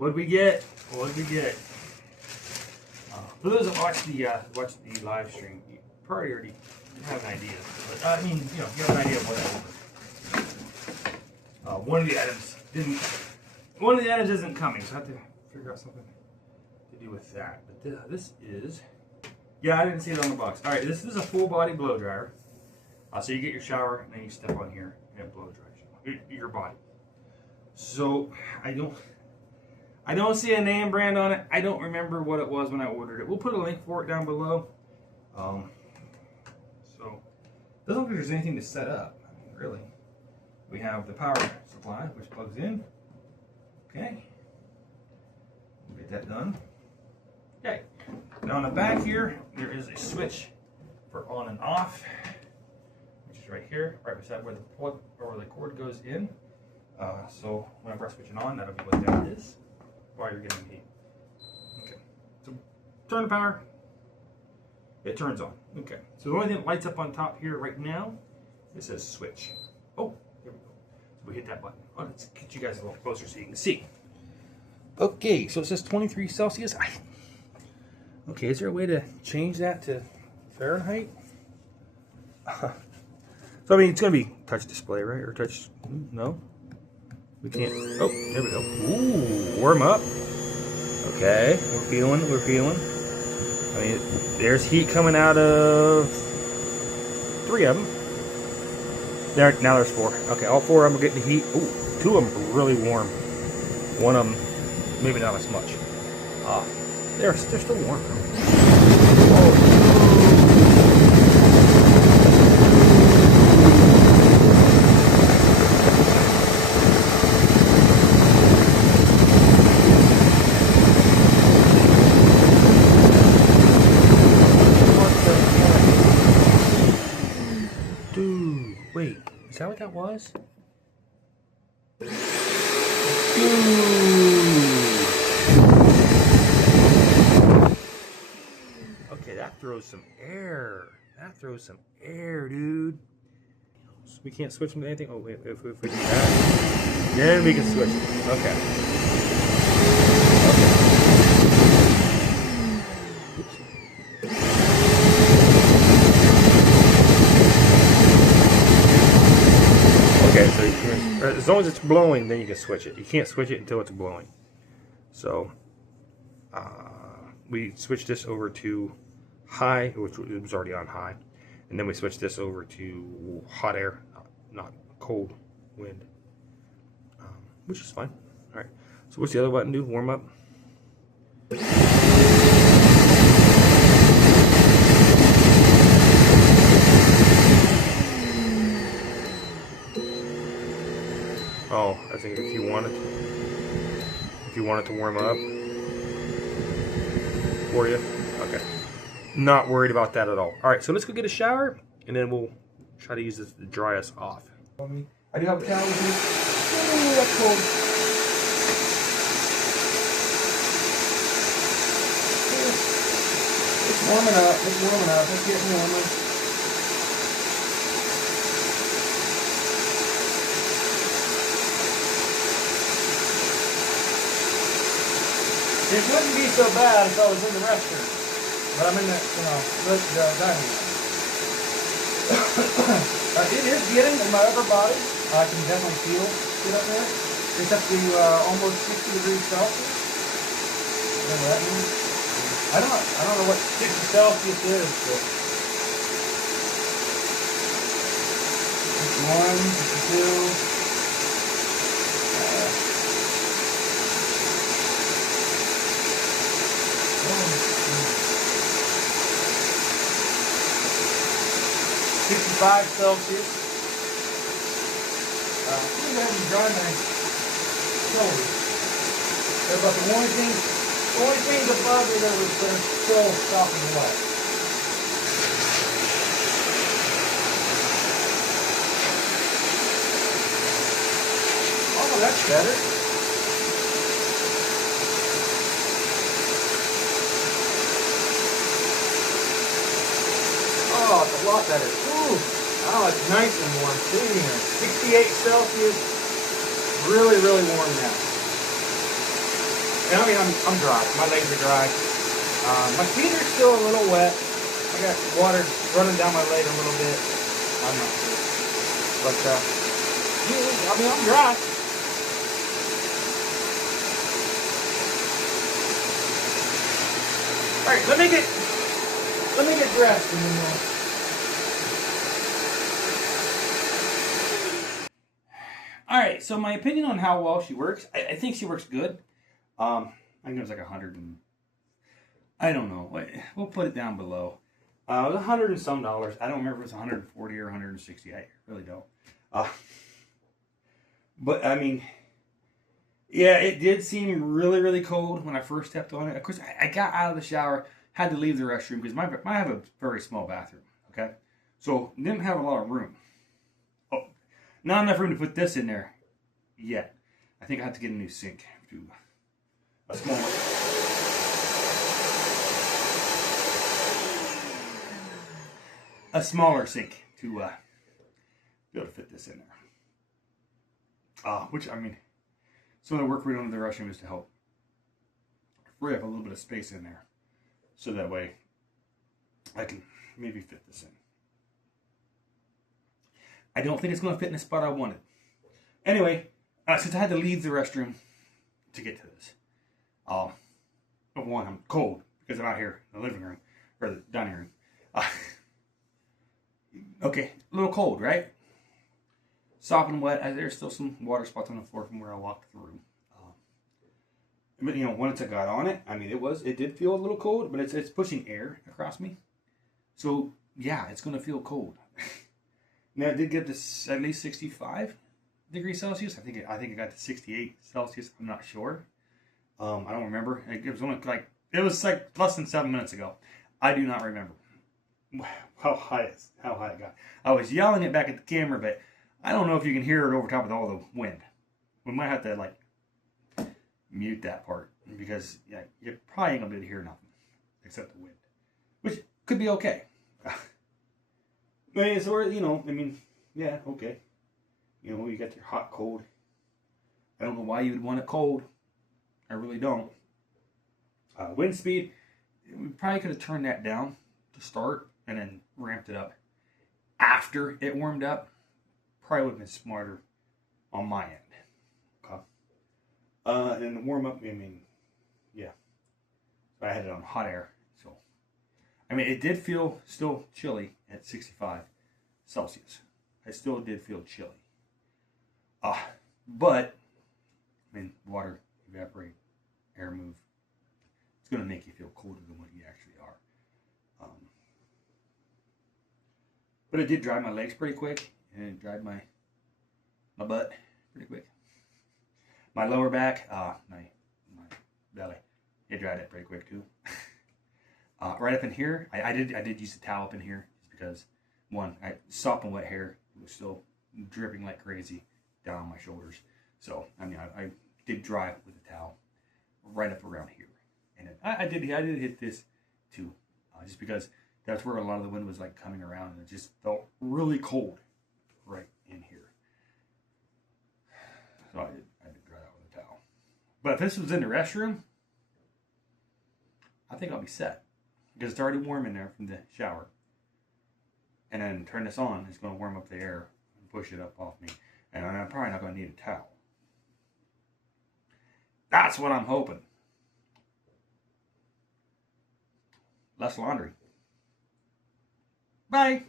What'd we get? What'd we get? For those that watch the live stream, you probably already have an idea. But I mean, you know, you have an idea of what I ordered. One of the items isn't coming, so I have to figure out something to do with that. But this is, yeah, I didn't see it on the box. All right, this is a full body blow dryer. So you get your shower and then you step on here and it blow dries your body. So I don't see a name brand on it. I don't remember what it was when I ordered it. We'll put a link for it down below. So it doesn't look like there's anything to set up, really. We have the power supply, which plugs in. Okay. We'll get that done. Okay. Now on the back here, there is a switch for on and off, which is right here, right beside where the plug or the cord goes in. So whenever I switch it on, that'll be what that is while you're getting heat. Okay. So turn the power. It turns on. Okay. So the only thing that lights up on top here right now, it says switch. Oh, here we go. So we hit that button. Oh, let's get you guys a little closer so you can see. Okay, so it says 23 Celsius. Okay, is there a way to change that to Fahrenheit? So I mean, it's gonna be touch display, right? Or touch? No, we can't. Oh, there we go. Ooh, warm up. Okay, we're feeling. I mean, there's heat coming out of 3 of them. There, now there's 4. Okay, all 4 of them are getting the heat. Ooh, 2 of them are really warm. 1 of them, maybe not as much. They're still warm. Dude, wait, is that what that was? Okay, that throws some air. That throws some air, dude. So we can't switch them to anything? Oh, wait, if we do that, then we can switch them. Okay. Okay, so you can, as long as it's blowing, then you can switch it. You can't switch it until it's blowing. So, we switched this over to high, which it was already on high, and then we switched this over to hot air, not cold wind, which is fine. All right. So what's the other button do? Warm up. Oh, I think if you want it to warm up for you. Okay. Not worried about that at all. All right, so let's go get a shower, and then we'll try to use this to dry us off. I do have a towel with me. Oh, that's cold. It's warming up. It's warming up. It's getting warmer. It wouldn't be so bad if I was in the restroom, but I'm in the, the dining room. It is getting in my upper body. I can definitely feel it up there. It's up to almost 60 degrees Celsius. Whatever that means. I don't know what 60 Celsius is, but 61, 62. 65 Celsius. I'm going to go ahead and dry my shoulders. They're about the only things above me that are still sopping wet. Oh, that's better. Oh, it's a lot better. Ooh, oh, it's nice and warm. See here, 68 Celsius. Really, really warm now. And I mean, I'm dry. My legs are dry. My feet are still a little wet. I got water running down my leg a little bit. I'm not sure. But, yeah, I mean, I'm dry. All right, let me get dressed and then All right, so my opinion on how well she works, I think she works good. I think it was like 100 and I don't know. We'll put it down below. It was $100 and some. I don't remember if it was 140 or 160. I really don't. But I mean, yeah, it did seem really, really cold when I first stepped on it. Of course, I got out of the shower, had to leave the restroom because I have a very small bathroom. Okay, so didn't have a lot of room. Oh, not enough room to put this in there yet. I think I have to get a new sink to a smaller. A smaller sink to be able to fit this in there. Which, I mean, some of the work we're doing in the restroom is to help free up a little bit of space in there. So that way I can maybe fit this in. I don't think it's going to fit in the spot I wanted. Anyway, since I had to leave the restroom to get to this. One, I'm cold because I'm out here in the living room, or the dining room. Okay, a little cold, right? Soft and wet. There's still some water spots on the floor from where I walked through. But you know, once I got on it, I mean, it did feel a little cold, but it's pushing air across me. So yeah, it's gonna feel cold. Now it did get to at least 65 degrees Celsius. I think it got to 68 Celsius. I'm not sure. I don't remember. It was only it was like less than 7 minutes ago. I do not remember how high it got. I was yelling it back at the camera, but I don't know if you can hear it over top of all the wind. We might have to like mute that part because yeah, you're probably ain't gonna be able to hear nothing except the wind, which could be okay. But so you know, I mean, yeah, okay. You know, you got your hot, cold. I don't know why you would want it cold. I really don't. Wind speed, we probably could have turned that down to start and then ramped it up after it warmed up. Probably would have been smarter on my end. Okay. And the warm up, I mean, yeah. I had it on hot air. So, I mean, it did feel still chilly at 65 Celsius. I still did feel chilly. But, I mean, water evaporate, air move. It's going to make you feel colder than what you actually are. But it did dry my legs pretty quick, and it dried my butt pretty quick. My lower back, my belly, it dried it pretty quick too. Right up in here, I did use a towel up in here just because one, soft and wet hair was still dripping like crazy down my shoulders. So I mean, I did dry it with a towel right up around here, and then I did hit this too, just because that's where a lot of the wind was like coming around, and it just felt really cold right in here. So I did dry that with a towel. But if this was in the restroom, I think I'll be set because it's already warm in there from the shower. And then turn this on, it's going to warm up the air and push it up off me. And I'm probably not going to need a towel. That's what I'm hoping. Less laundry. Bye.